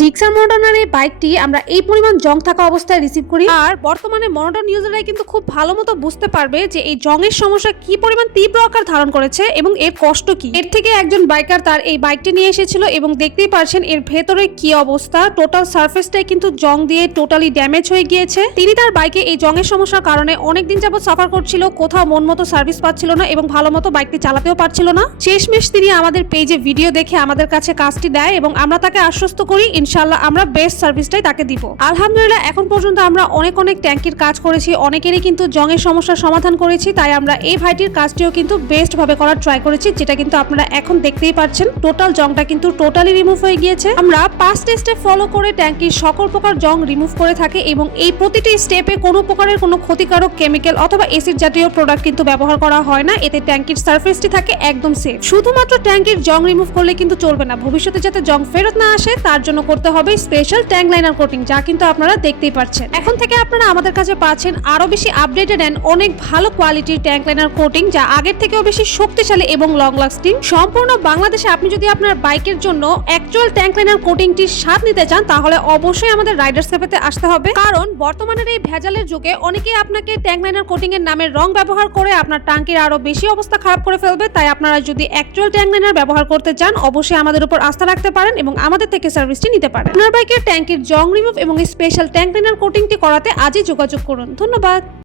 Gixxer মনোটনের এই বাইকটি আমরা এই পরিমাণ জং থাকা অবস্থায় রিসিভ করি। আর বর্তমানে মনোটন ইউজাররাই কিন্তু খুব ভালো মতো বুঝতে পারবে যে এই জংয়ের সমস্যা কি পরিমাণ তীব্র আকার ধারণ করেছে এবং এর কষ্ট কি। এর থেকে একজন বাইকার তার এই বাইকটি নিয়ে এসেছিল এবং দেখতেই পারছেন এর ভেতরে কি অবস্থা। টোটাল সারফেসটাই কিন্তু জং দিয়ে টোটালি ড্যামেজ হয়ে গিয়েছে। তিনি তার বাইকে এই জংয়ের সমস্যার কারণে অনেকদিন যাবত সাফার করছিল, কোথাও মন মতো সার্ভিস পাচ্ছিল না এবং ভালো মতো বাইকটি চালাতেও পারছিল না। শেষমেশ তিনি আমাদের পেজে ভিডিও দেখে আমাদের কাছে কাজটি দেয় এবং আমরা তাকে আশ্বস্ত করি ইনশাআল্লাহ আমরা বেস্ট সার্ভিসটাই তাকে দিব। আলহামদুলিল্লাহ এখন পর্যন্ত আমরা অনেক ট্যাঙ্কির কাজ করেছি, অনেকেরই কিন্তু জংয়ের সমস্যার সমাধান করেছি। তাই আমরা এই ভাইটির কাজটিও কিন্তু বেস্ট ভাবে করার ট্রাই করেছি, যেটা কিন্তু আপনারা এখন দেখতেই পাচ্ছেন। টোটাল জংটা কিন্তু টোটালি রিমুভ হয়ে গিয়েছে। আমরা 5টা স্টেপ ফলো করে ট্যাঙ্কির সকল প্রকার জং রিমুভ করে থাকি এবং এই প্রতিটি স্টেপে কোনো প্রকারের কোনো ক্ষতিকারক কেমিক্যাল অথবা এসিড জাতীয় প্রোডাক্ট কিন্তু ব্যবহার করা হয় না। এতে ট্যাঙ্কির সারফেসটি থাকে একদম সেফ। শুধুমাত্র ট্যাঙ্কির জং রিমুভ করলে কিন্তু চলবে না, ভবিষ্যতে যাতে জং ফেরত না আসে তার জন্য করতে হবে স্পেশাল ট্যাঙ্ক লাইনার কোটিং, যা কিন্তু আপনারা দেখতেই পাচ্ছেন। এখন থেকে আপনারা আমাদের কাছে পাচ্ছেন আরো বেশি আপডেটেড এন্ড অনেক ভালো কোয়ালিটির ট্যাঙ্ক লাইনার কোটিং, যা আগের থেকেও বেশি শক্তিশালী এবং লং লাস্টিং। সম্পূর্ণ বাংলাদেশে আপনি যদি আপনার বাইকের জন্য অ্যাকচুয়াল ট্যাঙ্ক লাইনার কোটিংটির স্বাদ নিতে চান তাহলে অবশ্যই আমাদের রাইডার্স ক্যাফেতে আসতে হবে। কারণ বর্তমানের এই ভেজালের যুগে অনেকেই আপনাকে ট্যাঙ্ক লাইনার কোটিং এর নামে রং ব্যবহার করে আপনার ট্যাঙ্কের আরো বেশি অবস্থা খারাপ করে ফেলবে। তাই আপনারা যদি অ্যাকচুয়াল ট্যাঙ্ক লাইনার ব্যবহার করতে চান অবশ্যই আমাদের উপর আস্থা রাখতে পারেন এবং আমাদের থেকে সার্ভিসটি নিতে পারেন। আপনার বাইকের ট্যাঙ্কের জং রিমুভ এবং স্পেশাল ট্যাঙ্ক লাইনার কোটিংটি করাতে আজই যোগাযোগ করুন। ধন্যবাদ।